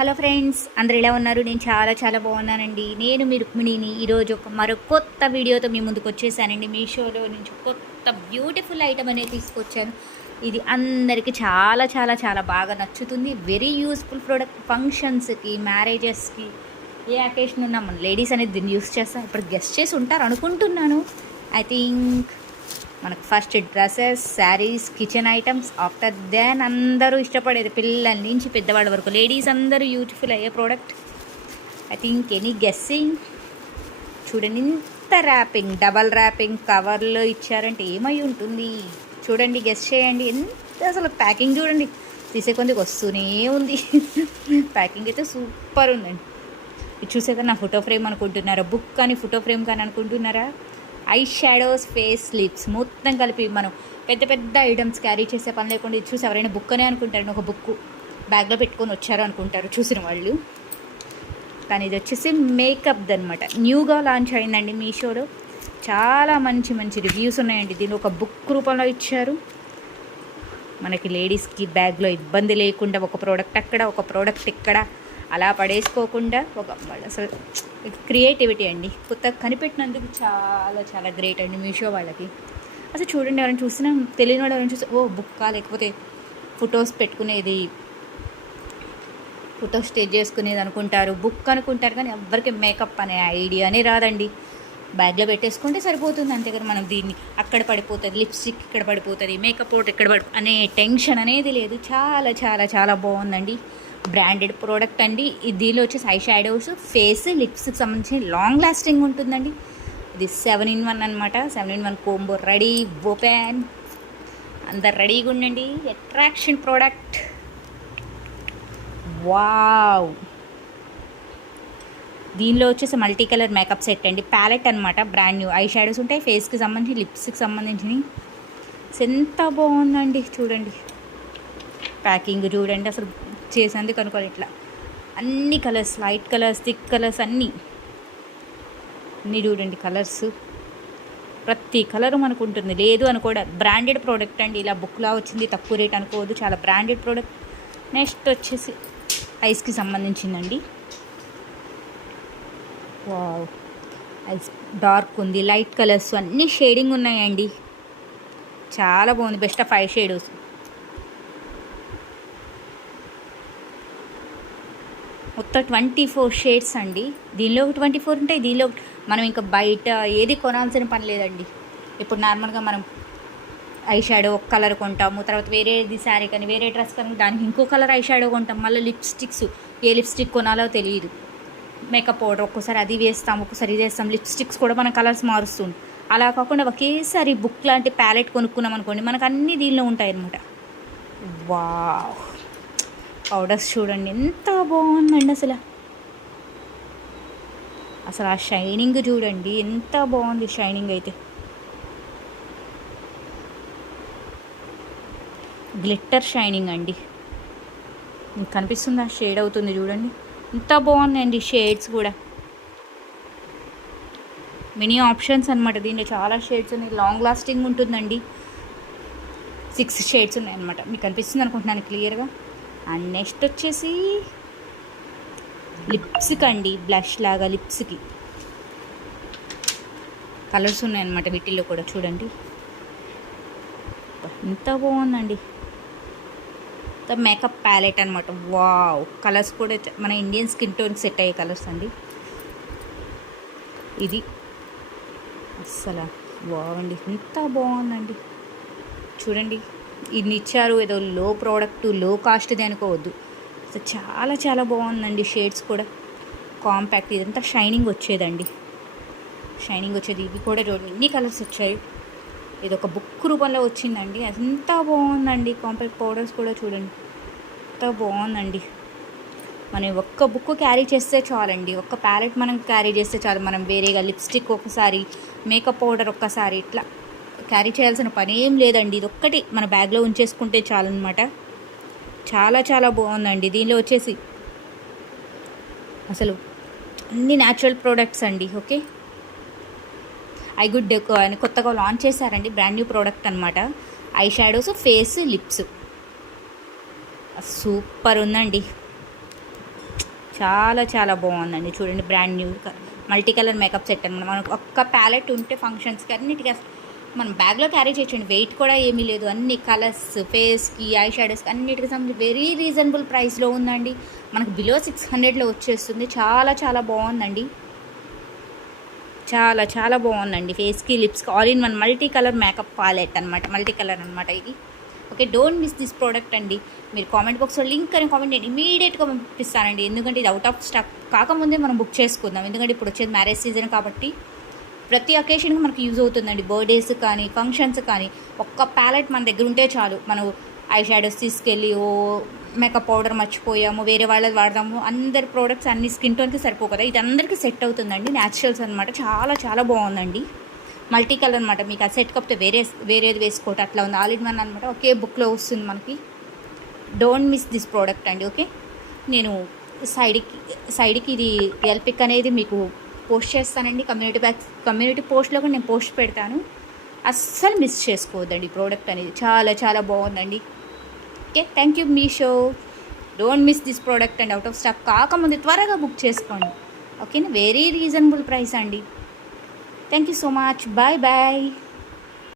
Hello friends, అందరు ఎలా ఉన్నారు? నేను చాలా బాగున్నానండి. నేను మీ రుక్మిణిని ఈరోజు మరో కొత్త వీడియోతో మీ ముందుకు వచ్చేసానండి. మీషోలో నుంచి కొత్త బ్యూటిఫుల్ ఐటమ్ అనేది తీసుకొచ్చాను. ఇది అందరికీ చాలా బాగా నచ్చుతుంది. Very useful product. ఫంక్షన్స్కి, మ్యారేజెస్కి, ఏ అకేషన్ ఉన్నా మన లేడీస్ అనేది దీన్ని యూస్ చేస్తాం. ఇప్పుడు గెస్ట్ చేసి ఉంటారు అనుకుంటున్నాను. ఐ థింక్ మనకు first dresses, saris, kitchen items, after then అందరూ ఇష్టపడేది పిల్లల నుంచి పెద్దవాళ్ళ వరకు లేడీస్ అందరూ యూజ్ఫుల్ అయ్యే product. I think any guessing. చూడండి, ఇంత ర్యాపింగ్, డబల్ ర్యాపింగ్ కవర్లో ఇచ్చారంటే ఏమై ఉంటుంది? చూడండి, గెస్ చేయండి. ఎంత అసలు ప్యాకింగ్ చూడండి, తీసే కొందికి వస్తూనే ఉంది. ప్యాకింగ్ అయితే సూపర్ ఉందండి. ఇది చూసాక నా ఫోటో ఫ్రేమ్ అనుకుంటున్నారా? బుక్ కానీ ఫోటో ఫ్రేమ్ కానీ అనుకుంటున్నారా? ఐ షాడోస్, ఫేస్, లిప్స్ మొత్తం కలిపి మనం పెద్ద ఐటమ్స్ క్యారీ చేసే పని లేకుండా ఇది చూసి ఎవరైనా బుక్ అనే అనుకుంటారు. ఒక బుక్ బ్యాగ్లో పెట్టుకొని వచ్చారు అనుకుంటారు చూసిన వాళ్ళు. కానీ ఇది వచ్చేసి మేకప్ది అనమాట. న్యూగా లాంచ్ అయిందండి మీషోలో. చాలా మంచి రివ్యూస్ ఉన్నాయండి. దీన్ని ఒక బుక్ రూపంలో ఇచ్చారు మనకి. లేడీస్కి బ్యాగ్లో ఇబ్బంది లేకుండా ఒక ప్రోడక్ట్ అక్కడ, ఒక ప్రోడక్ట్ ఇక్కడ అలా పడేసుకోకుండా ఒక అసలు క్రియేటివిటీ అండి. కొత్తగా కనిపెట్టినందుకు చాలా గ్రేట్ అండి మీషో వాళ్ళకి. అసలు చూడండి, ఎవరైనా చూసినా తెలియని వాళ్ళు ఎవరైనా చూసి ఓ బుక్కా, లేకపోతే ఫొటోస్ పెట్టుకునేది, ఫొటోస్ స్టేజ్ చేసుకునేది అనుకుంటారు, బుక్ అనుకుంటారు. కానీ ఎవరికి మేకప్ అనే ఐడియానే రాదండి. బ్యాగ్లో పెట్టేసుకుంటే సరిపోతుంది అంతే. కానీ మనం దీన్ని అక్కడ పడిపోతుంది, లిప్స్టిక్ ఇక్కడ పడిపోతుంది, మేకప్ పౌడర్ ఇక్కడ అనే టెన్షన్ అనేది లేదు. చాలా బాగుందండి. బ్రాండెడ్ ప్రోడక్ట్ అండి. దీనిలో వచ్చేసి ఐ షాడోస్, ఫేస్, లిప్స్కి సంబంధించి లాంగ్ లాస్టింగ్ ఉంటుందండి. ఇది 7-in-1 అనమాట. 7-in-1 combo ready. ఓపెన్. అందరు రెడీగా ఉండండి. Attraction product. వావ్. దీనిలో వచ్చేసి మల్టీ కలర్ మేకప్ సెట్ అండి. ప్యాలెట్ అనమాట. బ్రాండ్ న్యూ ఐ షాడోస్ ఉంటాయి, ఫేస్కి సంబంధించి, లిప్స్కి సంబంధించినవి. ఎంత బాగుందండి చూడండి. ప్యాకింగ్ చూడండి, అసలు చేసేందుకు అనుకోవాలి. ఇట్లా అన్ని colours, light colours, thick colours అన్నీ చూడండి. కలర్స్ ప్రతి కలర్ మనకు ఉంటుంది. లేదు అనుకోవడం. బ్రాండెడ్ ప్రోడక్ట్ అండి. ఇలా బుక్లా వచ్చింది, తక్కువ రేట్ అనుకోవద్దు. చాలా బ్రాండెడ్ ప్రోడక్ట్. నెక్స్ట్ వచ్చేసి ఐస్కి సంబంధించిందండి. వావ్. ఐస్ డార్క్ ఉంది, లైట్ కలర్స్ అన్నీ షేడింగ్ ఉన్నాయండి. చాలా బాగుంది. Best of 5 shades. మొత్తం 24 షేడ్స్ అండి. దీనిలో 24 ఉంటాయి, దీనిలో మనం ఇంకా బయట ఏది కొనాల్సిన పని లేదండి. ఇప్పుడు నార్మల్గా మనం ఐ షాడో ఒక కలర్ కొంటాము, తర్వాత వేరేది శారీ కానీ వేరే డ్రెస్ కానీ దానికి ఇంకో కలర్ ఐ షాడో కొంటాం. మళ్ళీ లిప్స్టిక్స్, ఏ లిప్స్టిక్ కొనాలో తెలియదు. మేకప్ పౌడర్ ఒక్కోసారి అది వేస్తాం, ఒక్కోసారి ఇది వేస్తాం. లిప్స్టిక్స్ కూడా మన కలర్స్ మారుస్తుంది. అలా కాకుండా ఒకేసారి బుక్ లాంటి ప్యాలెట్ కొనుక్కున్నాం అనుకోండి, మనకు అన్నీ దీనిలో ఉంటాయి అన్నమాట. వావ్. పౌడర్స్ చూడండి ఎంత బాగుందండి. అసలు ఆ షైనింగ్ చూడండి ఎంత బాగుంది. షైనింగ్ అయితే గ్లిట్టర్ షైనింగ్ అండి. మీకు కనిపిస్తుందా? షేడ్ అవుతుంది చూడండి. ఎంత బాగుందండి షేడ్స్ కూడా. మినీ ఆప్షన్స్ అనమాట. దీంట్లో చాలా షేడ్స్ ఉన్నాయి. లాంగ్ లాస్టింగ్ ఉంటుందండి. 6 షేడ్స్ ఉన్నాయన్నమాట. మీకు కనిపిస్తుంది అనుకుంటున్నాను క్లియర్గా. అండ్ నెక్స్ట్ వచ్చేసి లిప్స్కి అండి. బ్లష్ లాగా లిప్స్కి కలర్స్ ఉన్నాయన్నమాట. వీటిల్లో కూడా చూడండి ఎంత బాగుందండి. మేకప్ ప్యాలెట్ అనమాట. వావ్. కలర్స్ కూడా మన ఇండియన్ స్కిన్ టోన్కి సెట్ అయ్యే కలర్స్ అండి. ఇది అస్సలు వావ్ అండి, ఎంత బాగుందండి చూడండి. ఇన్ని ఇచ్చారు, ఏదో లో ప్రోడక్ట్, లో కాస్ట్ది అనుకోవద్దు. అసలు చాలా బాగుందండి. షేడ్స్ కూడా కాంపాక్ట్. ఇదంతా షైనింగ్ వచ్చేదండి. షైనింగ్ వచ్చేది. ఇవి కూడా చూడండి ఎన్ని కలర్స్ వచ్చాయి. ఇది ఒక బుక్ రూపంలో వచ్చిందండి. అంతా బాగుందండి. కాంపాక్ట్ పౌడర్స్ కూడా చూడండి ఎంత బాగుందండి. మనం ఒక్క బుక్ క్యారీ చేస్తే చాలండి. ఒక్క ప్యాలెట్ మనం క్యారీ చేస్తే చాలు. మనం వేరేగా లిప్స్టిక్ ఒకసారి, మేకప్ పౌడర్ ఒక్కసారి ఇట్లా క్యారీ చేయాల్సిన పని ఏం లేదండి. ఇది ఒక్కటి మన బ్యాగ్లో ఉంచేసుకుంటే చాలన్నమాట. చాలా బాగుందండి. దీనిలో వచ్చేసి అసలు అన్ని న్యాచురల్ ప్రోడక్ట్స్ అండి. ఓకే. ఐ గుడ్ డెకో అని కొత్తగా లాంచ్ చేశారండి. బ్రాండ్ న్యూ ప్రోడక్ట్ అనమాట. I shadows, face, lips super ఉందండి. చాలా చాలా బాగుందండి. చూడండి brand new multi colour makeup set అనమాట. మనకు ఒక్క ప్యాలెట్ ఉంటే ఫంక్షన్స్కి అన్నిటికీ మనం బ్యాగ్లో క్యారీ చేయొచ్చండి. వెయిట్ కూడా ఏమీ లేదు. అన్ని కలర్స్ ఫేస్కి ఐ షాడోస్కి అన్నిటికి సంబంధించి వెరీ రీజనబుల్ ప్రైస్లో ఉందండి. మనకు బిలో 600లో వచ్చేస్తుంది. చాలా చాలా బాగుందండి. చాలా చాలా బాగుందండి. ఫేస్కి లిప్స్కి all in one multi colour makeup palette అనమాట. మల్టీ కలర్ అనమాట ఇది. Okay, don't miss this product అండి. మీరు కామెంట్ బాక్స్లో లింక్ అని కామెంట్ నేను ఇమీడియట్గా పంపిస్తానండి. ఎందుకంటే ఇది అవుట్ ఆఫ్ స్టాక్ కాకముందే మనం బుక్ చేసుకుందాం. ఎందుకంటే ఇప్పుడు వచ్చేది మ్యారేజ్ సీజన్ కాబట్టి ప్రతి అకేషన్కి మనకు యూజ్ అవుతుందండి. బర్త్డేస్ కానీ ఫంక్షన్స్ కానీ ఒక్క ప్యాలెట్ మన దగ్గర ఉంటే చాలు. మనం ఐ షాడోస్ తీసుకెళ్ళి మేకప్ పౌడర్ మర్చిపోయాము, వేరే వాళ్ళది వాడదాము, అందరి ప్రోడక్ట్స్ అన్ని స్కిన్ టోన్కి సరిపోవు కదా. ఇది అందరికీ సెట్ అవుతుందండి. న్యాచురల్స్ అనమాట. చాలా చాలా బాగుందండి. మల్టీ కలర్ అనమాట. మీకు ఆ సెట్ కప్తే వేరేది వేసుకోవటం అట్లా ఉంది. ఆల్ ఇన్ వన్ అనమాట. ఒకే బుక్లో వస్తుంది మనకి. డోంట్ మిస్ దిస్ ప్రోడక్ట్ అండి. ఓకే, నేను సైడ్కి ఇది ఎల్పిక్ అనేది మీకు పోస్ట్ చేస్తానండి. కమ్యూనిటీ పోస్ట్లో కూడా నేను పోస్ట్ పెడతాను. అస్సలు మిస్ చేసుకోవద్దండి. ఈ ప్రోడక్ట్ అనేది చాలా చాలా బాగుందండి. Okay, thank you Meesho. Don't miss this product అండి. అవుట్ ఆఫ్ స్టాక్ కాకముందు త్వరగా బుక్ చేసుకోండి. ఓకేనా, వెరీ రీజనబుల్ ప్రైస్ అండి. Thank you so much. Bye bye.